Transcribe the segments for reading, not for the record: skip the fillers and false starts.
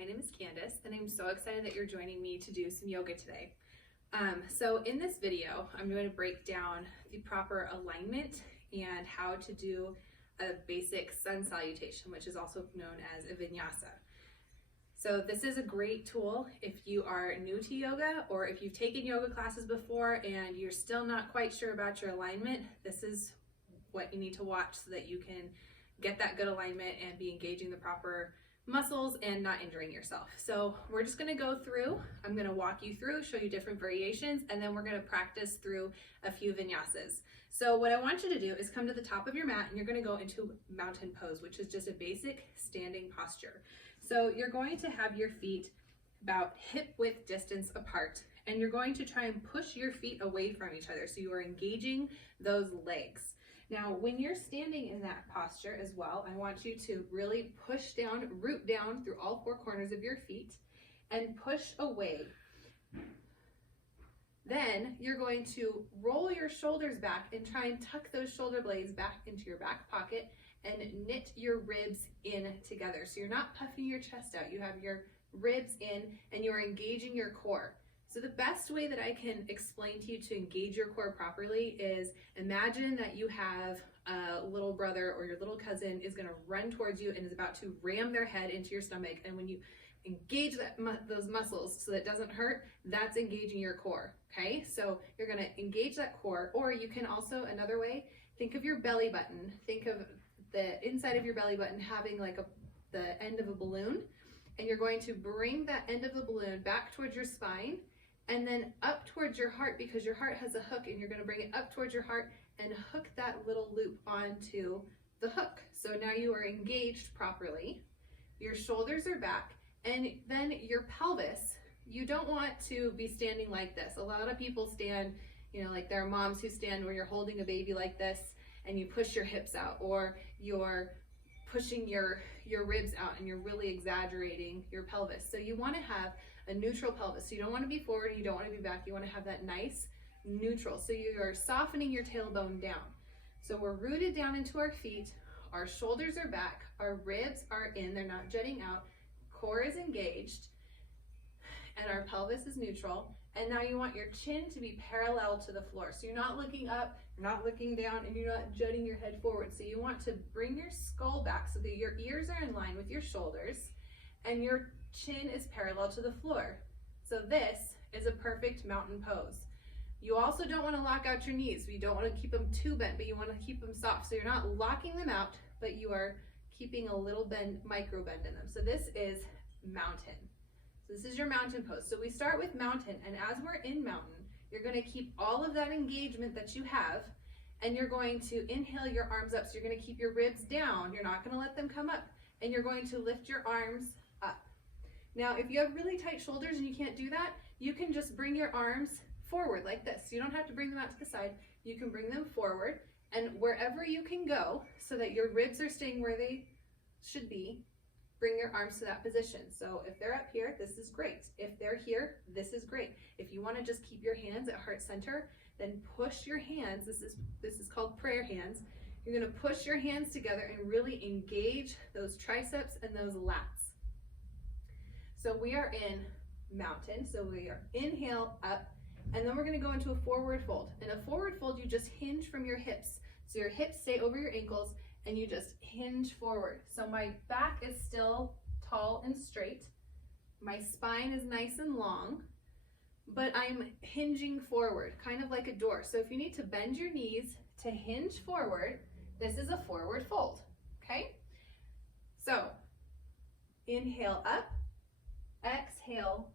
my name is Candace, and I'm so excited that you're joining me to do some yoga today. So in this video, I'm going to break down the proper alignment and how to do a basic Sun Salutation, which is also known as a Vinyasa. So this is a great tool if you are new to yoga, or if you've taken yoga classes before and you're still not quite sure about your alignment. This is what you need to watch so that you can get that good alignment and be engaging the proper muscles and not injuring yourself. So we're just going to go through, I'm going to walk you through, show you different variations, and then we're going to practice through a few vinyasas. So what I want you to do is come to the top of your mat and you're going to go into mountain pose, which is just a basic standing posture. So you're going to have your feet about hip width distance apart, and you're going to try and push your feet away from each other. So you are engaging those legs. Now, when you're standing in that posture as well, I want you to really push down, root down through all four corners of your feet and push away. Then you're going to roll your shoulders back and try and tuck those shoulder blades back into your back pocket and knit your ribs in together. So you're not puffing your chest out. You have your ribs in and you are engaging your core. So the best way that I can explain to you to engage your core properly is imagine that you have a little brother or your little cousin is going to run towards you and is about to ram their head into your stomach. And when you engage those muscles so that it doesn't hurt, that's engaging your core. Okay, so you're going to engage that core. Or you can also, another way, think of your belly button. Think of the inside of your belly button having like the end of a balloon. And you're going to bring that end of the balloon back towards your spine and then up towards your heart, because your heart has a hook, and you're going to bring it up towards your heart and hook that little loop onto the hook. So now you are engaged properly. Your shoulders are back, and then your pelvis, you don't want to be standing like this. A lot of people stand, like there are moms who stand where you're holding a baby like this and you push your hips out, or you're pushing your ribs out and you're really exaggerating your pelvis. So you want to have a neutral pelvis. So you don't want to be forward and you don't want to be back. You want to have that nice neutral. So you are softening your tailbone down. So we're rooted down into our feet. Our shoulders are back. Our ribs are in. They're not jutting out. Core is engaged. And our pelvis is neutral. And now you want your chin to be parallel to the floor. So you're not looking up, you're not looking down, and you're not jutting your head forward. So you want to bring your skull back so that your ears are in line with your shoulders and your chin is parallel to the floor. So this is a perfect mountain pose. You also don't want to lock out your knees. You don't want to keep them too bent, but you want to keep them soft. So you're not locking them out, but you are keeping a little bend, micro bend in them. So this is mountain. So this is your mountain pose. So we start with mountain, and as we're in mountain, you're going to keep all of that engagement that you have, and you're going to inhale your arms up. So you're going to keep your ribs down. You're not going to let them come up, and you're going to lift your arms up. Now, if you have really tight shoulders and you can't do that, you can just bring your arms forward like this. You don't have to bring them out to the side. You can bring them forward, and wherever you can go so that your ribs are staying where they should be, bring your arms to that position. So if they're up here, this is great. If they're here, this is great. If you want to just keep your hands at heart center, then push your hands. This is called prayer hands. You're going to push your hands together and really engage those triceps and those lats. So we are in mountain. So we are inhale up, and then we're going to go into a forward fold. In a forward fold, you just hinge from your hips. So your hips stay over your ankles, and you just hinge forward. So my back is still tall and straight. My spine is nice and long, but I'm hinging forward, kind of like a door. So if you need to bend your knees to hinge forward, this is a forward fold, okay? So inhale up, exhale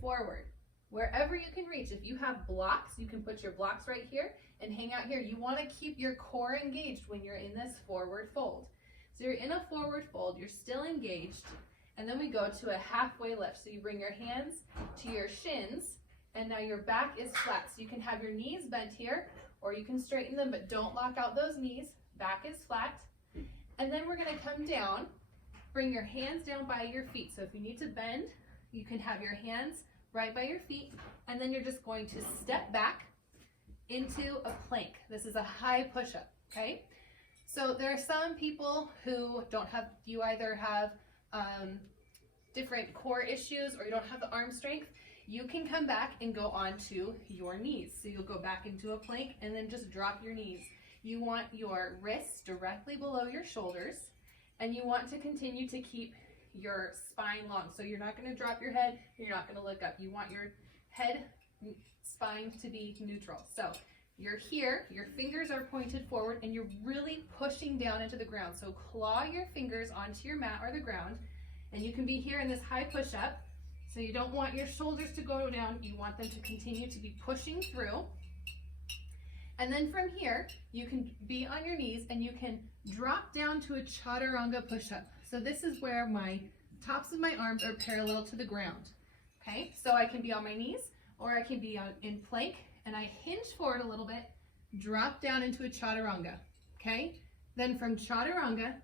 forward. Wherever you can reach. If you have blocks, you can put your blocks right here and hang out here. You want to keep your core engaged when you're in this forward fold. So you're in a forward fold, you're still engaged, and then we go to a halfway lift. So you bring your hands to your shins, and now your back is flat. So you can have your knees bent here, or you can straighten them, but don't lock out those knees. Back is flat. And then we're going to come down, bring your hands down by your feet. So if you need to bend, you can have your hands right by your feet, and then you're just going to step back into a plank. This is a high push-up, okay? So there are some people who don't have, you either have different core issues or you don't have the arm strength, you can come back and go onto your knees. So you'll go back into a plank and then just drop your knees. You want your wrists directly below your shoulders, and you want to continue to keep your spine long. So you're not going to drop your head, you're not going to look up. You want your head, spine to be neutral. So you're here, your fingers are pointed forward, and you're really pushing down into the ground. So claw your fingers onto your mat or the ground, and you can be here in this high push-up. So you don't want your shoulders to go down, you want them to continue to be pushing through. And then from here, you can be on your knees and you can drop down to a chaturanga push-up. So this is where my tops of my arms are parallel to the ground. Okay, so I can be on my knees or I can be in plank, and I hinge forward a little bit, drop down into a chaturanga. Okay, then from chaturanga,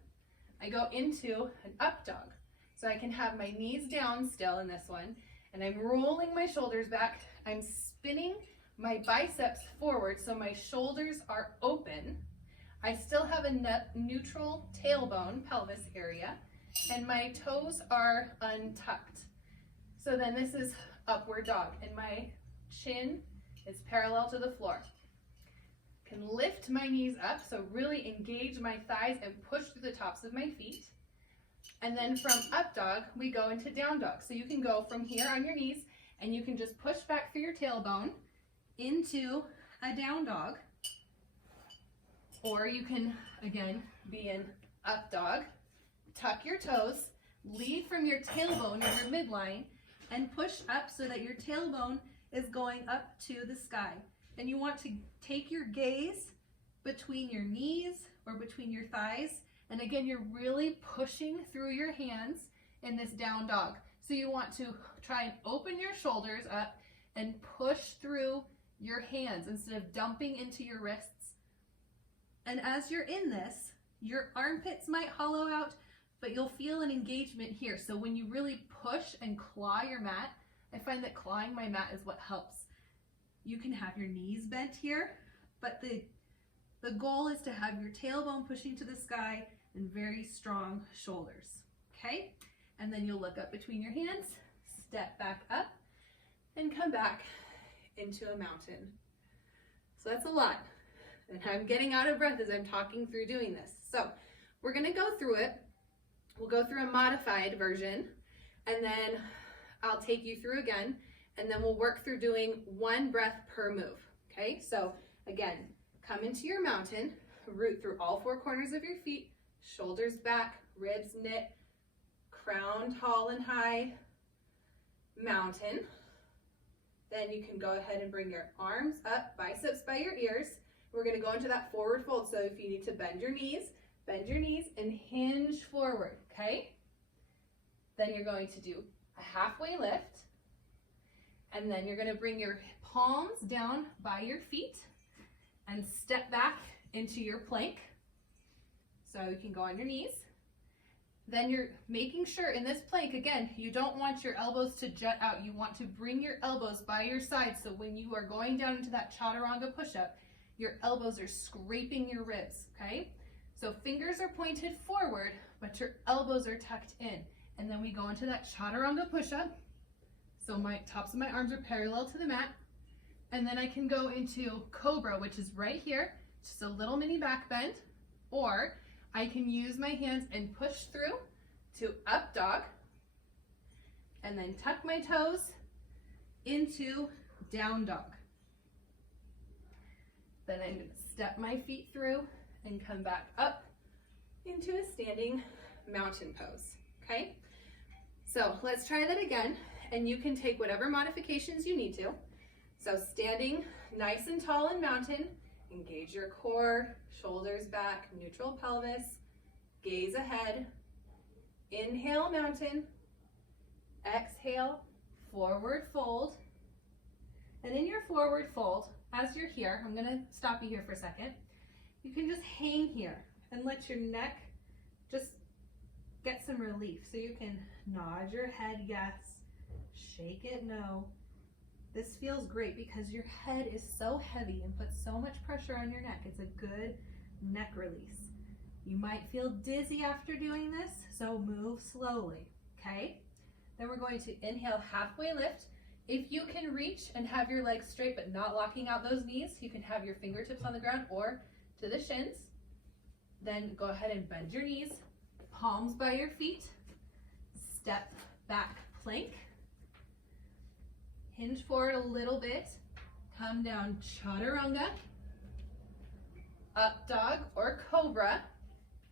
I go into an up dog. So I can have my knees down still in this one, and I'm rolling my shoulders back. I'm spinning my biceps forward so my shoulders are open. I still have a neutral tailbone, pelvis area, and my toes are untucked. So then this is upward dog, and my chin is parallel to the floor. I can lift my knees up, so really engage my thighs and push through the tops of my feet. And then from up dog, we go into down dog. So you can go from here on your knees and you can just push back through your tailbone into a down dog. Or you can, again, be in up dog, tuck your toes, lead from your tailbone, your midline, and push up so that your tailbone is going up to the sky. And you want to take your gaze between your knees or between your thighs. And again, you're really pushing through your hands in this down dog. So you want to try and open your shoulders up and push through your hands instead of dumping into your wrists. And as you're in this, your armpits might hollow out, but you'll feel an engagement here. So when you really push and claw your mat, I find that clawing my mat is what helps. You can have your knees bent here, but the goal is to have your tailbone pushing to the sky and very strong shoulders, okay? And then you'll look up between your hands, step back up, and come back into a mountain. So that's a lot. And I'm getting out of breath as I'm talking through doing this. So we're gonna go through it. We'll go through a modified version, and then I'll take you through again, and then we'll work through doing one breath per move, okay? So again, come into your mountain, root through all four corners of your feet, shoulders back, ribs knit, crown tall and high, mountain. Then you can go ahead and bring your arms up, biceps by your ears. We're gonna go into that forward fold. So if you need to bend your knees and hinge forward, okay? Then you're going to do a halfway lift. And then you're gonna bring your palms down by your feet and step back into your plank. So you can go on your knees. Then you're making sure in this plank, again, you don't want your elbows to jut out. You want to bring your elbows by your side. So when you are going down into that chaturanga push-up, your elbows are scraping your ribs, okay? So fingers are pointed forward, but your elbows are tucked in. And then we go into that chaturanga push-up. So my tops of my arms are parallel to the mat. And then I can go into cobra, which is right here, just a little mini back bend, or I can use my hands and push through to up dog, and then tuck my toes into down dog. Then I'm going to step my feet through and come back up into a standing mountain pose, okay? So let's try that again, and you can take whatever modifications you need to. So standing nice and tall in mountain, engage your core, shoulders back, neutral pelvis, gaze ahead, inhale mountain, exhale, forward fold. And in your forward fold, as you're here, I'm gonna stop you here for a second, you can just hang here and let your neck just get some relief. So you can nod your head yes, shake it no. This feels great because your head is so heavy and puts so much pressure on your neck. It's a good neck release. You might feel dizzy after doing this, so move slowly, okay? Then we're going to inhale, halfway lift. If you can reach and have your legs straight but not locking out those knees, you can have your fingertips on the ground or to the shins. Then go ahead and bend your knees, palms by your feet, step back plank, hinge forward a little bit, come down chaturanga, up dog or cobra,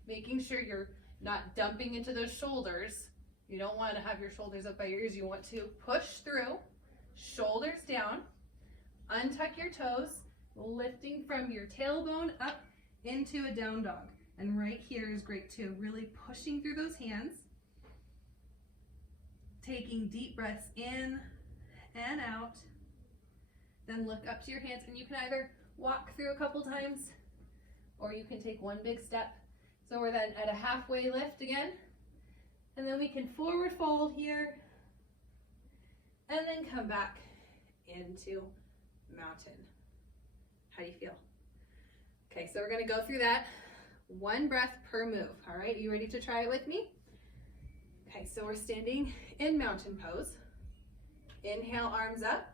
making sure you're not dumping into those shoulders. You don't want to have your shoulders up by your ears. You want to push through, shoulders down, untuck your toes, lifting from your tailbone up into a down dog. And right here is great too, really pushing through those hands, taking deep breaths in and out, then look up to your hands, and you can either walk through a couple times or you can take one big step. So we're then at a halfway lift again, and then we can forward fold here and then come back into mountain. How do you feel? Okay, so we're going to go through that one breath per move. All right, are you ready to try it with me? Okay, so we're standing in mountain pose. Inhale, arms up.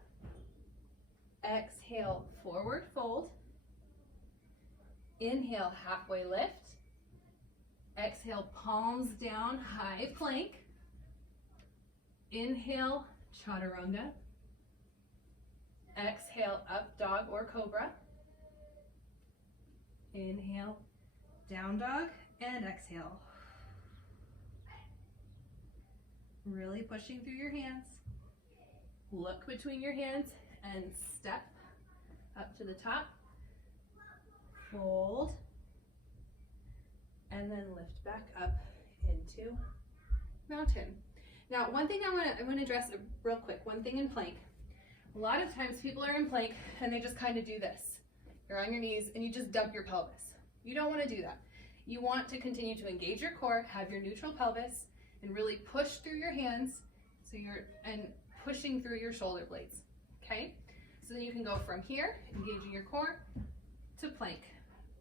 Exhale, forward fold. Inhale, halfway lift. Exhale, palms down, high plank. Inhale, chaturanga. Exhale, up dog or cobra. Inhale, down dog, and exhale. Really pushing through your hands. Look between your hands and step up to the top. Fold. And then lift back up into mountain. Now, one thing I want to address real quick, one thing in plank. A lot of times people are in plank and they just kind of do this. You're on your knees and you just dump your pelvis. You don't want to do that. You want to continue to engage your core, have your neutral pelvis, and really push through your hands and pushing through your shoulder blades. Okay? So then you can go from here, engaging your core, to plank.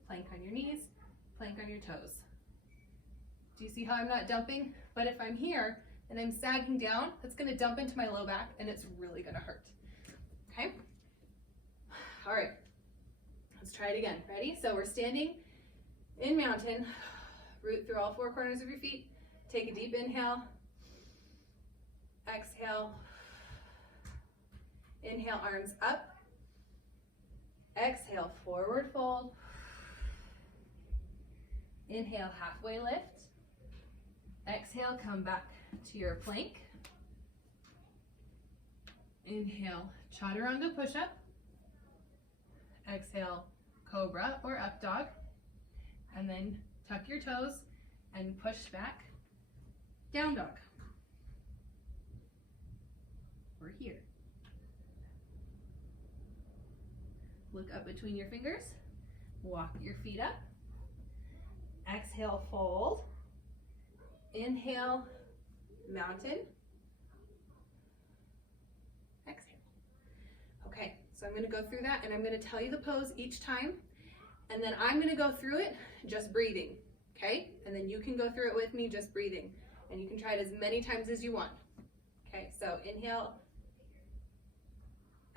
Plank on your knees, plank on your toes. Do you see how I'm not dumping? But if I'm here and I'm sagging down, that's going to dump into my low back and it's really going to hurt. Okay? All right. Let's try it again. Ready? So we're standing in mountain. Root through all four corners of your feet. Take a deep inhale. Exhale. Inhale, arms up. Exhale, forward fold. Inhale, halfway lift. Exhale, come back to your plank. Inhale, chaturanga push-up. Exhale, cobra or up dog. And then tuck your toes and push back, down dog. We're here. Look up between your fingers. Walk your feet up. Exhale, fold. Inhale, mountain. Exhale. Okay, so I'm going to go through that and I'm going to tell you the pose each time. And then I'm going to go through it just breathing. Okay? And then you can go through it with me just breathing. And you can try it as many times as you want. Okay, so inhale.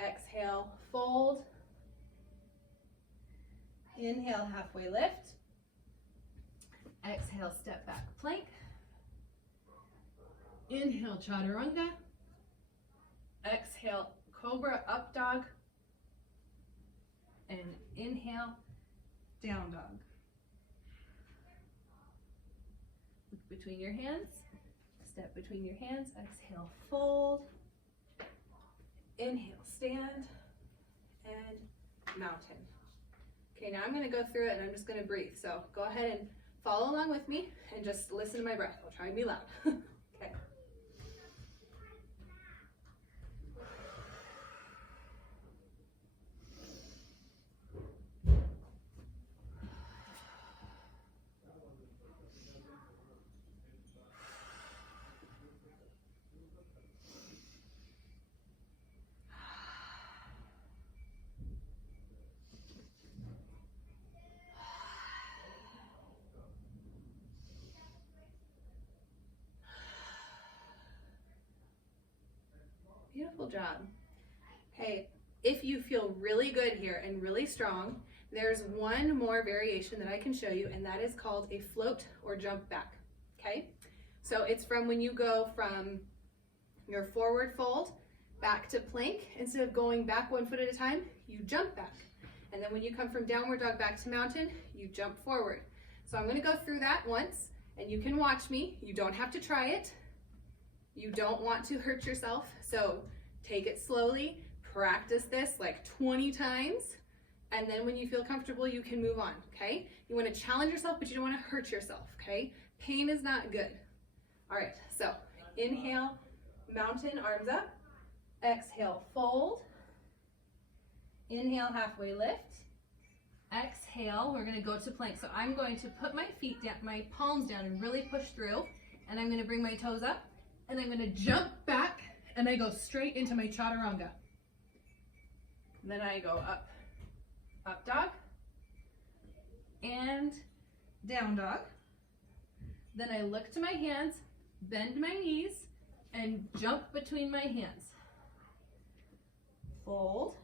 Exhale, fold. Inhale, halfway lift. Exhale, step back plank. Inhale, chaturanga. Exhale, cobra up dog. And inhale, down dog. Look between your hands. Step between your hands. Exhale, fold. Inhale, stand. And mountain. Okay, now I'm going to go through it and I'm just going to breathe. So go ahead and follow along with me and just listen to my breath. I'll try and be loud. Okay. Beautiful job. Okay, if you feel really good here and really strong, there's one more variation that I can show you, and that is called a float or jump back, okay? So it's from when you go from your forward fold back to plank. Instead of going back 1 foot at a time, you jump back. And then when you come from downward dog back to mountain, you jump forward. So I'm gonna go through that once, and you can watch me. You don't have to try it. You don't want to hurt yourself, so take it slowly. Practice this like 20 times. And then when you feel comfortable, you can move on, okay? You wanna challenge yourself, but you don't wanna hurt yourself, okay? Pain is not good. All right, so inhale, mountain, arms up. Exhale, fold. Inhale, halfway lift. Exhale, we're gonna go to plank. So I'm going to put my feet down, my palms down and really push through. And I'm gonna bring my toes up and I'm gonna jump back and I go straight into my chaturanga. And then I go up. Up dog, and down dog. Then I look to my hands, bend my knees, and jump between my hands. Fold,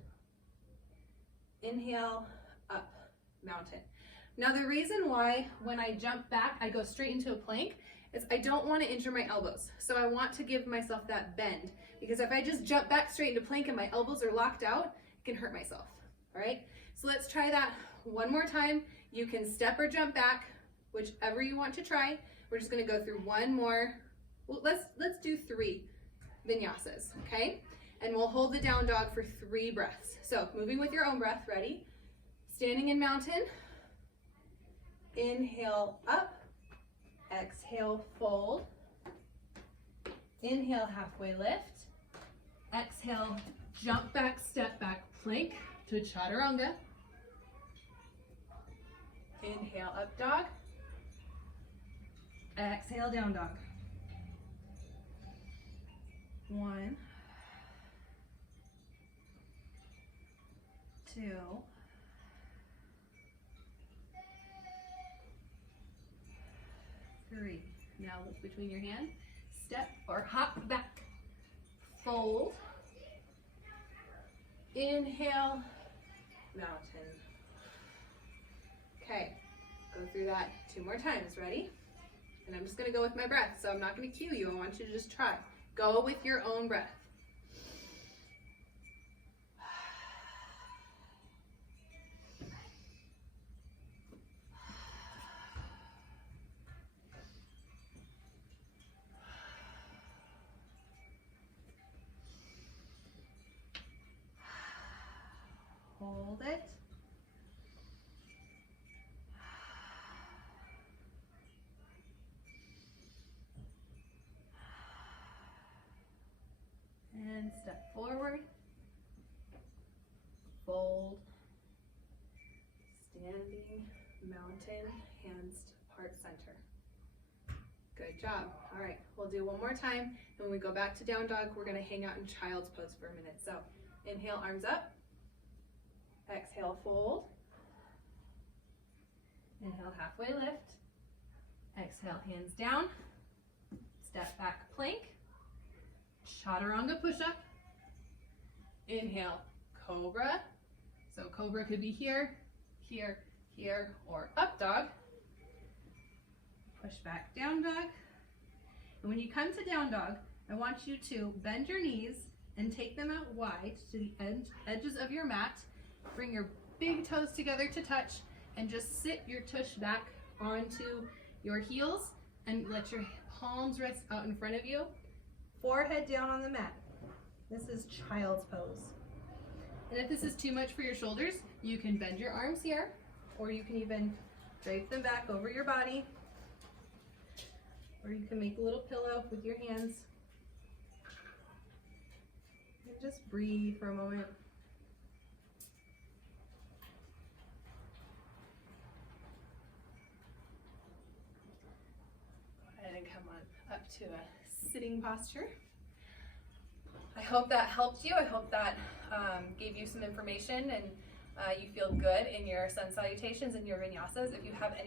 inhale, up, mountain. Now the reason why when I jump back, I go straight into a plank is I don't want to injure my elbows. So I want to give myself that bend, because if I just jump back straight into plank and my elbows are locked out, I can hurt myself, all right? So let's try that one more time. You can step or jump back, whichever you want to try. We're just gonna go through one more. Well, let's do 3 vinyasas, okay? And we'll hold the down dog for 3 breaths. So moving with your own breath, ready? Standing in mountain. Inhale up, exhale fold. Inhale halfway lift. Exhale, jump back, step back, plank to chaturanga. Inhale, up dog. Exhale, down dog. 1, 2, 3. Now look between your hands. Step or hop back. Fold. Inhale, mountain. Okay, go through that 2 more times. Ready? And I'm just gonna go with my breath, so I'm not gonna cue you. I want you to just try. Go with your own breath. Hold it. And step forward. Fold. Standing mountain, hands to heart center. Good job. All right, we'll do one more time. And when we go back to down dog, we're gonna hang out in child's pose for a minute. So inhale, arms up. Exhale, fold. Inhale, halfway lift. Exhale, hands down. Step back, plank. Chaturanga push-up. Inhale, cobra. So cobra could be here, here, here, or up dog. Push back, down dog. And when you come to down dog, I want you to bend your knees and take them out wide to the edges of your mat. Bring your big toes together to touch and just sit your tush back onto your heels and let your palms rest out in front of you. Forehead down on the mat. This is child's pose. And if this is too much for your shoulders, you can bend your arms here, or you can even drape them back over your body, or you can make a little pillow with your hands. And just breathe for a moment. Go ahead and come on up to a sitting posture. I hope that helped you. I hope that gave you some information and you feel good in your sun salutations and your vinyasas. If you have any